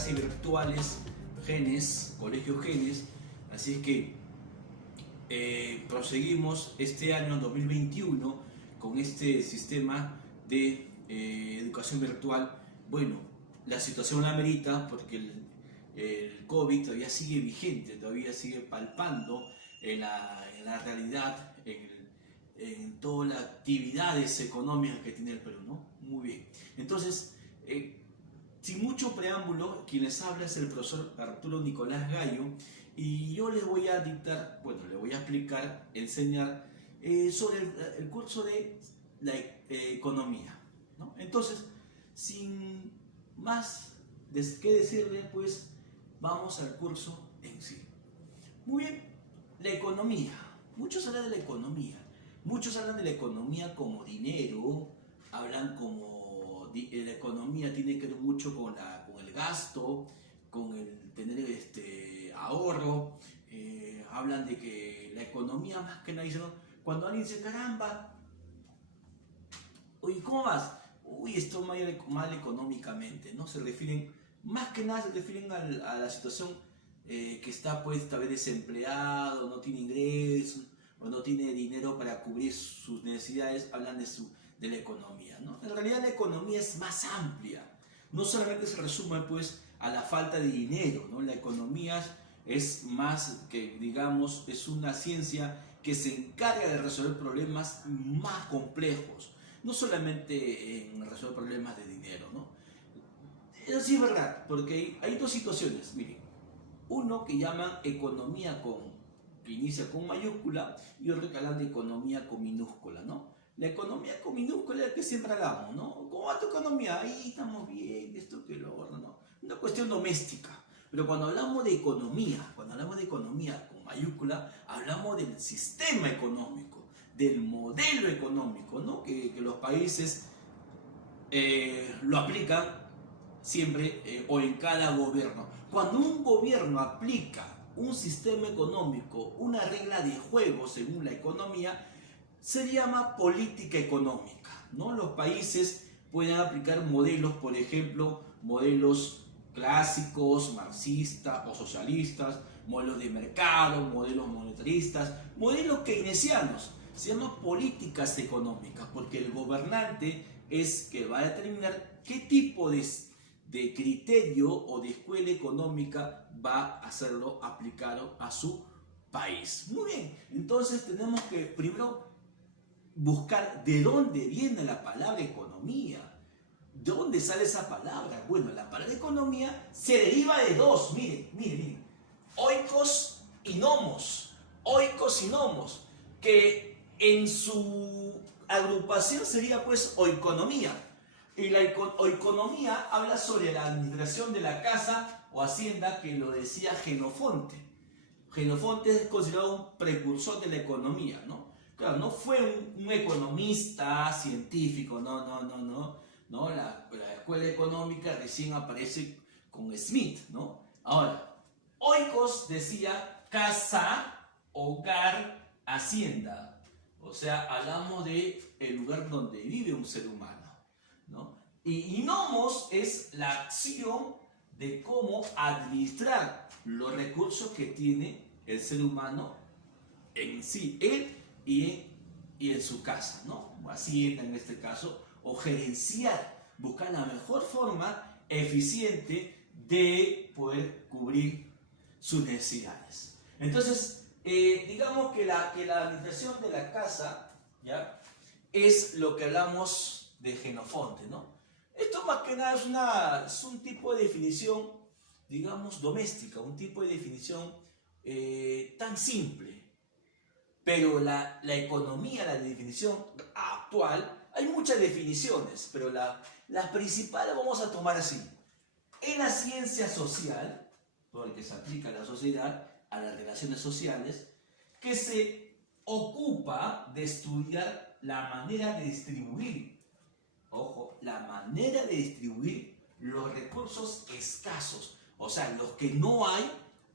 clases virtuales, Genes, Colegio Genes. Así es que proseguimos este año 2021 con este sistema de educación virtual. Bueno, la situación la amerita porque el COVID todavía sigue vigente, todavía sigue palpando en la realidad, en todas las actividades económicas que tiene el Perú, ¿no? Muy bien. Entonces, sin mucho preámbulo, quien les habla es el profesor Arturo Nicolás Gallo y yo les voy a dictar, bueno, les voy a explicar, enseñar sobre el curso de la economía, ¿no? Entonces, sin más que decirle, pues vamos al curso en sí. Muy bien, la economía. Muchos hablan de la economía. Muchos hablan de la economía como dinero, hablan como la economía tiene que ver mucho con el gasto, con el tener ahorro. Hablan de que la economía más que nada dicen, cuando alguien dice, caramba, oye, ¿cómo vas? Uy, estoy mal económicamente, ¿no? Se refieren, más que nada se refieren a la situación que está pues tal vez desempleado, no tiene ingresos, o no tiene dinero para cubrir sus necesidades, hablan de la economía, ¿no? En realidad la economía es más amplia, no solamente se resume pues a la falta de dinero, ¿no? La economía es más que, digamos, es una ciencia que se encarga de resolver problemas más complejos, no solamente en resolver problemas de dinero, ¿no? Eso sí es verdad, porque hay dos situaciones, miren, uno que llaman economía que inicia con mayúscula y otro que hablan de economía con minúscula, ¿no? La economía con minúscula es la que siempre hablamos, ¿no? ¿Cómo va tu economía? Ahí estamos bien, esto que lo otro, ¿no? Una cuestión doméstica. Pero cuando hablamos de economía con mayúscula, hablamos del sistema económico, del modelo económico, ¿no? Que los países lo aplican siempre o en cada gobierno. Cuando un gobierno aplica un sistema económico, una regla de juego según la economía, se llama política económica, ¿no? Los países pueden aplicar modelos, por ejemplo, modelos clásicos, marxistas o socialistas, modelos de mercado, modelos monetaristas, modelos keynesianos. Se llaman políticas económicas porque el gobernante es que va a determinar qué tipo de criterio o de escuela económica va a hacerlo aplicado a su país. Muy bien, entonces tenemos que primero buscar de dónde viene la palabra economía. ¿De dónde sale esa palabra? Bueno, la palabra economía se deriva de dos, miren, oikos y nomos, que en su agrupación sería pues oikonomía. Y la oikonomía habla sobre la administración de la casa o hacienda, que lo decía Jenofonte. Jenofonte es considerado un precursor de la economía, ¿no? Claro, no fue un economista científico, no. La escuela económica recién aparece con Smith, ¿no? Ahora, oikos decía casa, hogar, hacienda. O sea, hablamos de el lugar donde vive un ser humano, ¿no? Y nomos es la acción de cómo administrar los recursos que tiene el ser humano en sí, él y en su casa, ¿no? O hacienda en este caso, o gerenciar, buscar la mejor forma eficiente de poder cubrir sus necesidades. Entonces, digamos que la administración de la casa, ¿ya?, es lo que hablamos de Jenofonte, ¿no? Esto más que nada es un tipo de definición, digamos, doméstica, un tipo de definición tan simple. Pero la economía, la definición actual, hay muchas definiciones, pero la principal vamos a tomar así. En la ciencia social, porque se aplica a la sociedad, a las relaciones sociales, que se ocupa de estudiar la manera de distribuir, ojo, la manera de distribuir los recursos escasos, o sea, los que no hay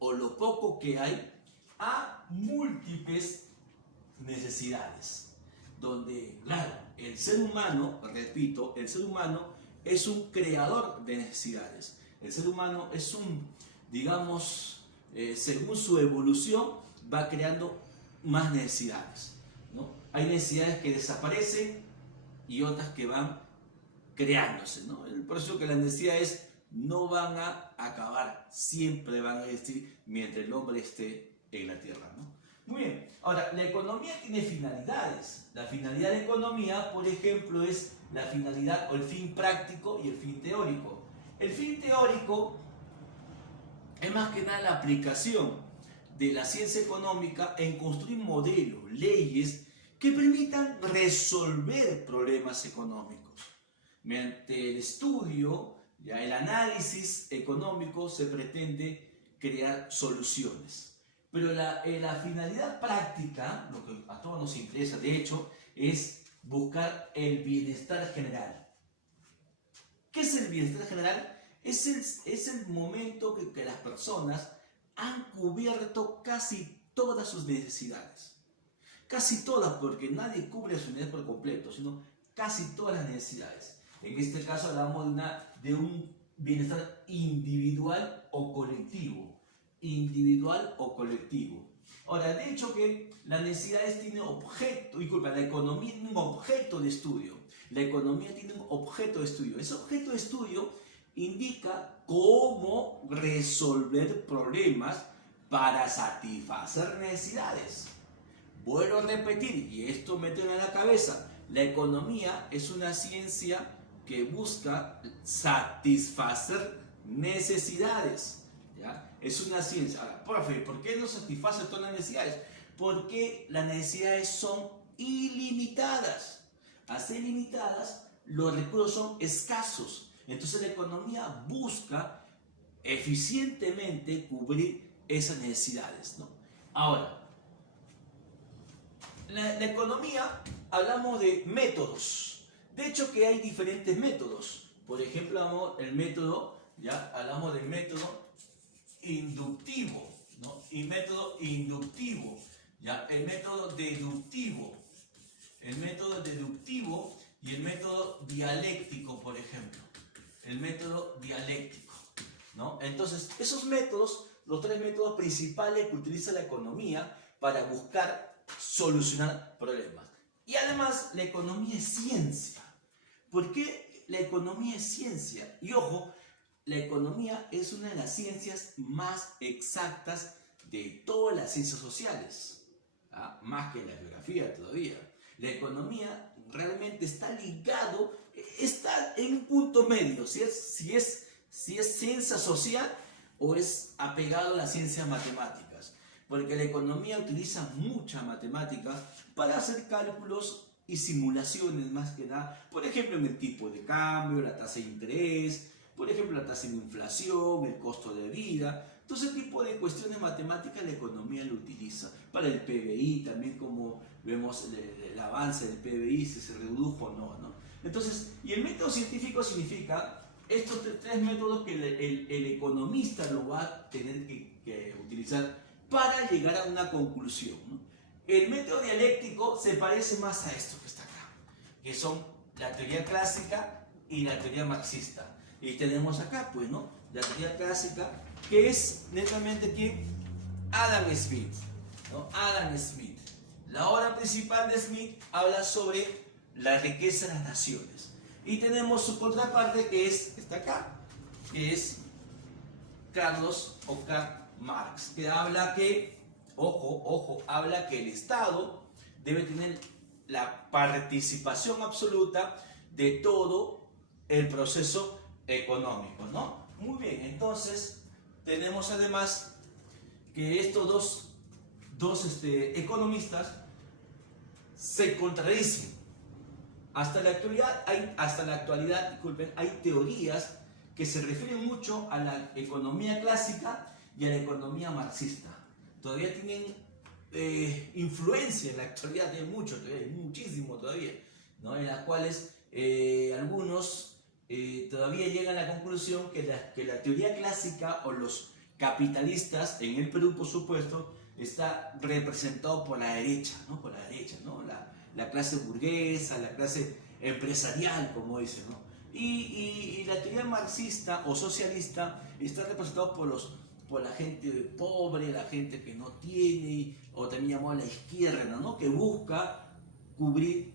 o lo poco que hay, a múltiples necesidades, donde, claro, el ser humano, repito, el ser humano es un creador de necesidades. El ser humano es digamos, según su evolución, va creando más necesidades, ¿no? Hay necesidades que desaparecen y otras que van creándose, ¿no? Por eso que las necesidades no van a acabar, siempre van a existir mientras el hombre esté en la tierra, ¿no? Muy bien, ahora, la economía tiene finalidades. La finalidad de la economía, por ejemplo, es la finalidad o el fin práctico y el fin teórico. El fin teórico es más que nada la aplicación de la ciencia económica en construir modelos, leyes que permitan resolver problemas económicos. Mediante el estudio, ya el análisis económico, se pretende crear soluciones. Pero la finalidad práctica, lo que a todos nos interesa de hecho, es buscar el bienestar general. ¿Qué es el bienestar general? Es el momento que las personas han cubierto casi todas sus necesidades. Casi todas, porque nadie cubre su necesidad por completo, sino casi todas las necesidades. En este caso hablamos de un bienestar individual o colectivo. Individual o colectivo. Ahora, de hecho que las necesidades tienen la economía tiene un objeto de estudio. La economía tiene un objeto de estudio. Ese objeto de estudio indica cómo resolver problemas para satisfacer necesidades. Vuelvo a repetir, y esto mételo en la cabeza, la economía es una ciencia que busca satisfacer necesidades, ¿ya? Es una ciencia. Ahora, profe, ¿por qué no satisface todas las necesidades? Porque las necesidades son ilimitadas. Al ser ilimitadas, los recursos son escasos. Entonces la economía busca eficientemente cubrir esas necesidades, ¿no? Ahora, la economía, hablamos de métodos. De hecho que hay diferentes métodos. Por ejemplo, hablamos del método inductivo, ¿no? Y método inductivo, ¿ya? El método deductivo y el método dialéctico, por ejemplo. El método dialéctico, ¿no? Entonces, esos métodos, los tres métodos principales que utiliza la economía para buscar solucionar problemas. Y además, la economía es ciencia. ¿Por qué la economía es ciencia? Y ojo, la economía es una de las ciencias más exactas de todas las ciencias sociales, ¿ah? Más que la geografía todavía. La economía realmente está en un punto medio, si es ciencia social o es apegado a las ciencias matemáticas, porque la economía utiliza mucha matemática para hacer cálculos y simulaciones más que nada, por ejemplo en el tipo de cambio, la tasa de interés, por ejemplo la tasa de inflación, el costo de vida. Todo ese tipo de cuestiones matemáticas la economía lo utiliza. Para el PBI también, como vemos el avance del PBI, si se redujo o no, ¿no? Entonces, y el método científico significa estos tres métodos que el economista lo va a tener que utilizar para llegar a una conclusión, ¿no? El método dialéctico se parece más a esto que está acá, que son la teoría clásica y la teoría marxista. Y tenemos acá, pues, ¿no? La teoría clásica, que es netamente que Adam Smith, ¿no? Adam Smith. La obra principal de Smith habla sobre la riqueza de las naciones. Y tenemos su contraparte que está acá, que es Karl Marx, que habla que, habla que el Estado debe tener la participación absoluta de todo el proceso económico, ¿no? Muy bien, entonces tenemos además que estos dos economistas se contradicen. Hasta la actualidad, disculpen, hay teorías que se refieren mucho a la economía clásica y a la economía marxista. Todavía tienen influencia en la actualidad, hay muchísimo todavía, ¿no? En las cuales algunos todavía llegan a la conclusión que la teoría clásica o los capitalistas, en el Perú por supuesto, está representado por la derecha, ¿no? Por la derecha, ¿no? La clase burguesa, la clase empresarial, como dicen, ¿no? Y la teoría marxista o socialista está representada por la gente pobre, la gente que no tiene, o también llamada la izquierda, ¿no? Que busca cubrir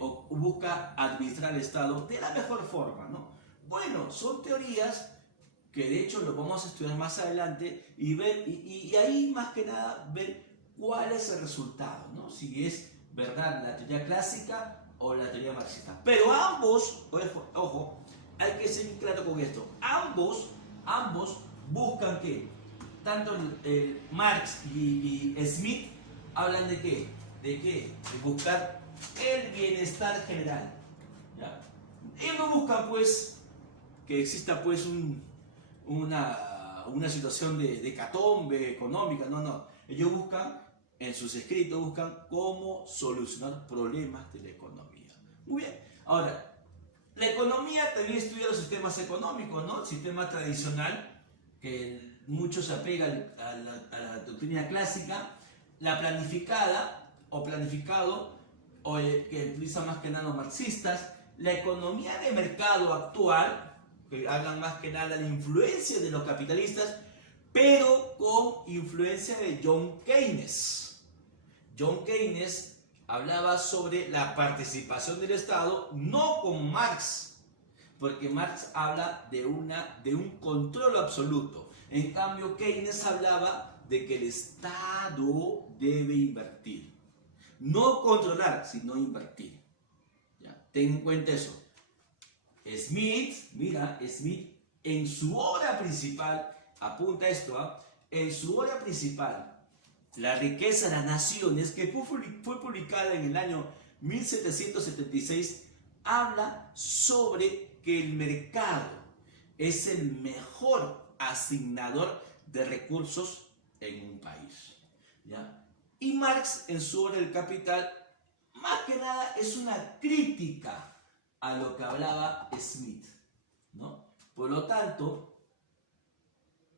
o busca administrar el Estado de la mejor forma, ¿no? Bueno, son teorías que de hecho lo vamos a estudiar más adelante y ver, y ahí más que nada ver cuál es el resultado, ¿no? Si es verdad la teoría clásica o la teoría marxista. Pero ambos, ojo, hay que ser claro con esto, ambos buscan que tanto el Marx y Smith hablan de qué, de buscar el bienestar general, ¿ya? Ellos no buscan pues que exista pues una situación de hecatombe económica, no. Ellos buscan, en sus escritos, buscan cómo solucionar problemas de la economía. Muy bien. Ahora, la economía también estudia los sistemas económicos, ¿no? El sistema tradicional, que mucho se apega a la doctrina clásica, la planificada o planificado, que utiliza más que nada los marxistas, la economía de mercado actual, que hablan más que nada de la influencia de los capitalistas, pero con influencia de John Keynes. John Keynes hablaba sobre la participación del Estado, no con Marx, porque Marx habla de un control absoluto. En cambio, Keynes hablaba de que el Estado debe invertir. No controlar, sino invertir. ¿Ya? Ten en cuenta eso. Smith en su obra principal, apunta esto, en su obra principal, La riqueza de las naciones, que fue publicada en el año 1776, habla sobre que el mercado es el mejor asignador de recursos en un país, ¿ya? Y Marx, en su obra El Capital, más que nada es una crítica a lo que hablaba Smith, ¿no? Por lo tanto,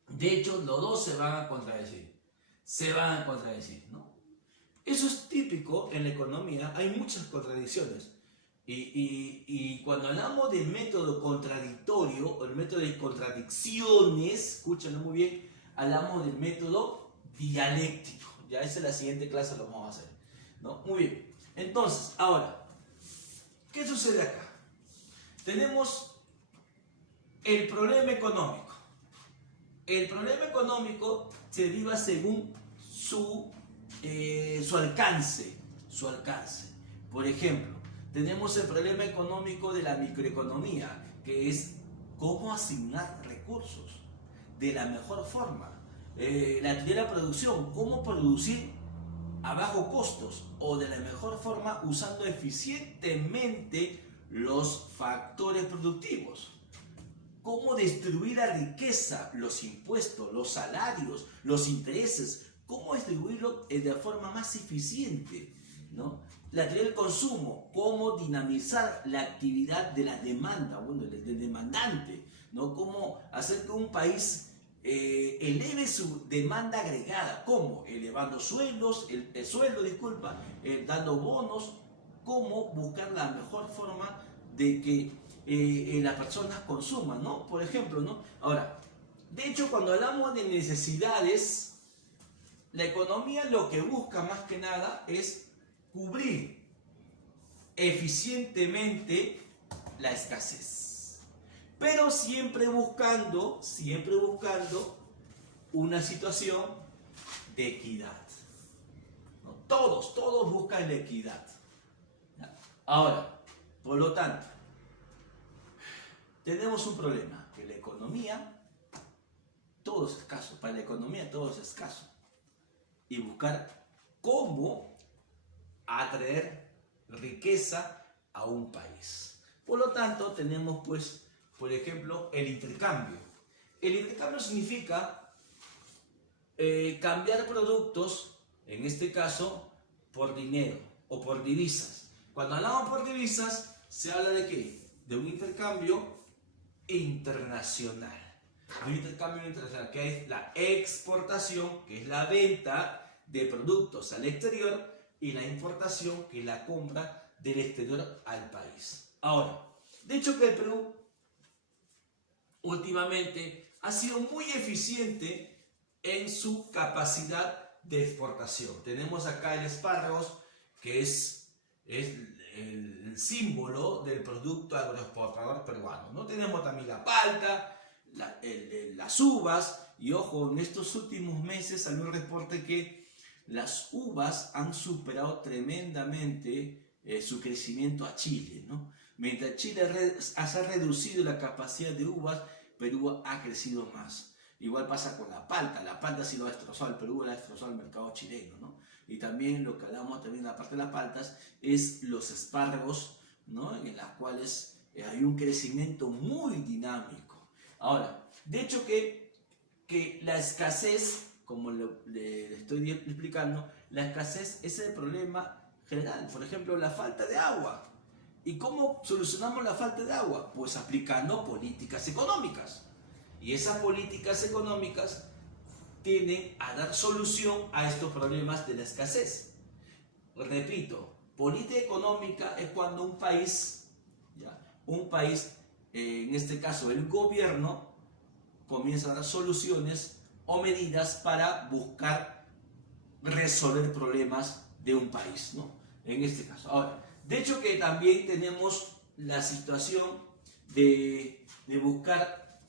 de hecho, los dos se van a contradecir, ¿no? Eso es típico en la economía, hay muchas contradicciones. Y cuando hablamos del método contradictorio o el método de contradicciones, escúchenlo muy bien, hablamos del método dialéctico. Ya esa es la siguiente clase, lo vamos a hacer, ¿no? Muy bien. Entonces, ahora, ¿qué sucede acá? Tenemos el problema económico. El problema económico se deriva según su alcance. Por ejemplo, tenemos el problema económico de la microeconomía, que es cómo asignar recursos de la mejor forma. La teoría de la producción, cómo producir a bajo costos o de la mejor forma usando eficientemente los factores productivos. Cómo distribuir la riqueza, los impuestos, los salarios, los intereses, cómo distribuirlo de forma más eficiente, ¿no? La teoría del consumo, cómo dinamizar la actividad de la demanda, bueno, del demandante, ¿no? Cómo hacer que un país eleve su demanda agregada, ¿cómo? Elevando sueldos, dando bonos, cómo buscar la mejor forma de que las personas consuman, ¿no? Por ejemplo, ¿no? Ahora, de hecho, cuando hablamos de necesidades, la economía lo que busca más que nada es cubrir eficientemente la escasez, pero siempre buscando una situación de equidad, ¿no? Todos buscan la equidad. Ahora, por lo tanto, tenemos un problema, que la economía, todo es escaso, para la economía todo es escaso, y buscar cómo atraer riqueza a un país. Por lo tanto, tenemos pues, por ejemplo, el intercambio. El intercambio significa cambiar productos, en este caso, por dinero o por divisas. Cuando hablamos por divisas, se habla de ¿qué? De un intercambio internacional. Un intercambio internacional, que es la exportación, que es la venta de productos al exterior, y la importación, que es la compra del exterior al país. Ahora, De hecho que el Perú últimamente ha sido muy eficiente en su capacidad de exportación. Tenemos acá el espárragos, que es el símbolo del producto agroexportador peruano, ¿no? Tenemos también la palta, las uvas, y ojo, en estos últimos meses salió un reporte que las uvas han superado tremendamente su crecimiento a Chile, ¿no? Mientras Chile ha reducido la capacidad de uvas, Perú ha crecido más. Igual pasa con la palta sí lo ha destrozado al Perú, lo ha destrozado al mercado chileno, ¿no? Y también lo que hablamos también en la parte de las paltas es los espárragos, ¿no? En las cuales hay un crecimiento muy dinámico. Ahora, de hecho que la escasez, como le estoy explicando, la escasez es el problema general. Por ejemplo, la falta de agua. ¿Y cómo solucionamos la falta de agua? Pues aplicando políticas económicas. Y esas políticas económicas tienden a dar solución a estos problemas de la escasez. Repito, política económica es cuando un país, en este caso el gobierno, comienza a dar soluciones o medidas para buscar resolver problemas de un país, ¿no? En este caso. Ahora, de hecho que también tenemos la situación de buscar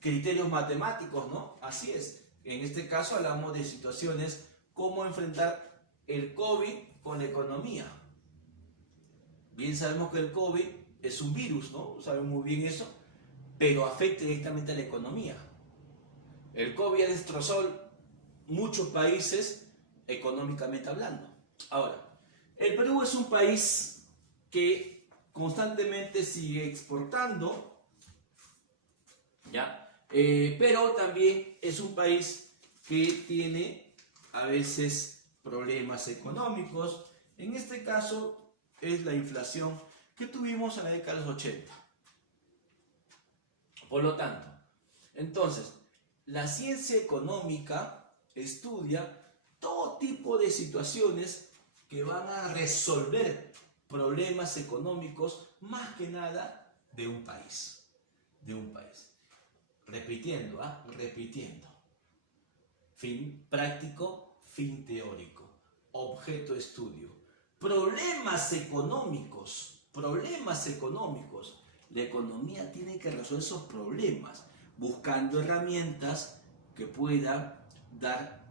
criterios matemáticos, ¿no? Así es. En este caso hablamos de situaciones como enfrentar el COVID con la economía. Bien sabemos que el COVID es un virus, ¿no? Sabemos muy bien eso, pero afecta directamente a la economía. El COVID ha destrozado muchos países económicamente hablando. Ahora, el Perú es un país que constantemente sigue exportando, ¿ya? Pero también es un país que tiene a veces problemas económicos. En este caso es la inflación que tuvimos en la década de los 80. Por lo tanto, entonces, la ciencia económica estudia todo tipo de situaciones que van a resolver problemas económicos, más que nada de un país. Repitiendo, repitiendo. Fin práctico, fin teórico. Objeto de estudio. Problemas económicos. La economía tiene que resolver esos problemas, buscando herramientas que puedan dar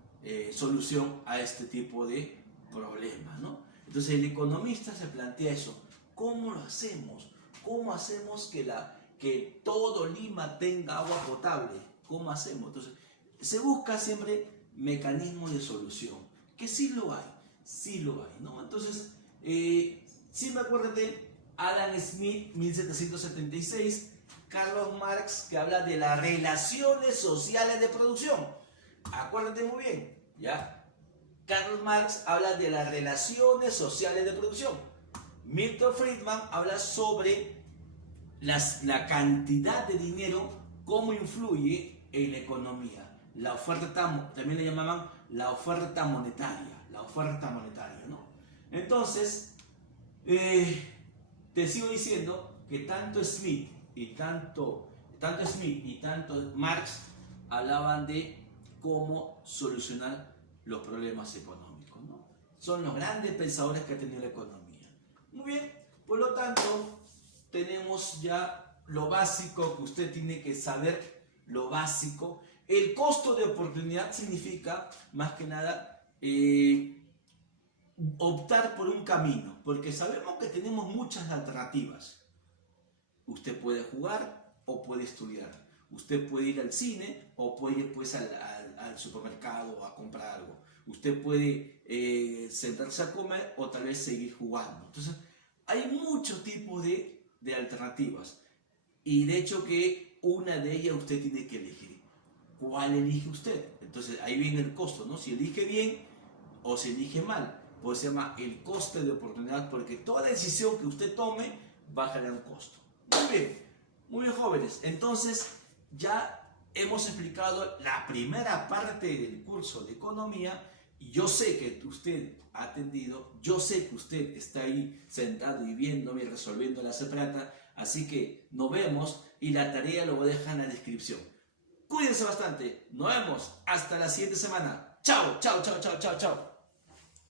solución a este tipo de problemas, ¿no? Entonces el economista se plantea eso. ¿Cómo lo hacemos? ¿Cómo hacemos que todo Lima tenga agua potable? ¿Cómo hacemos? Entonces se busca siempre mecanismos de solución, que sí lo hay, ¿no? Entonces, siempre acuérdate, Adam Smith, 1776, Carlos Marx, que habla de las relaciones sociales de producción. Acuérdate muy bien, ¿ya? Carlos Marx habla de las relaciones sociales de producción. Milton Friedman habla sobre la cantidad de dinero, cómo influye en la economía. La oferta, también le llamaban la oferta monetaria, ¿no? Entonces, te sigo diciendo que tanto Smith y tanto Marx hablaban de cómo solucionar los problemas económicos, ¿no? Son los grandes pensadores que ha tenido la economía. Muy bien, por lo tanto, tenemos ya lo básico que usted tiene que saber, lo básico. El costo de oportunidad significa, más que nada, optar por un camino, porque sabemos que tenemos muchas alternativas. Usted puede jugar o puede estudiar. Usted puede ir al cine o puede ir pues al supermercado a comprar algo. Usted puede sentarse a comer o tal vez seguir jugando. Entonces, hay muchos tipos de alternativas. Y de hecho que una de ellas usted tiene que elegir. ¿Cuál elige usted? Entonces, ahí viene el costo, ¿no? Si elige bien o si elige mal. Pues se llama el coste de oportunidad, porque toda decisión que usted tome va a generar un costo. Muy bien, jóvenes. Entonces, ya hemos explicado la primera parte del curso de economía, Y yo sé que usted ha atendido, yo sé que usted está ahí sentado y viéndome y resolviendo la plata, así que nos vemos y la tarea lo voy a dejar en la descripción. Cuídense bastante, nos vemos hasta la siguiente semana. Chao, chao, chao, chao, chao, chao.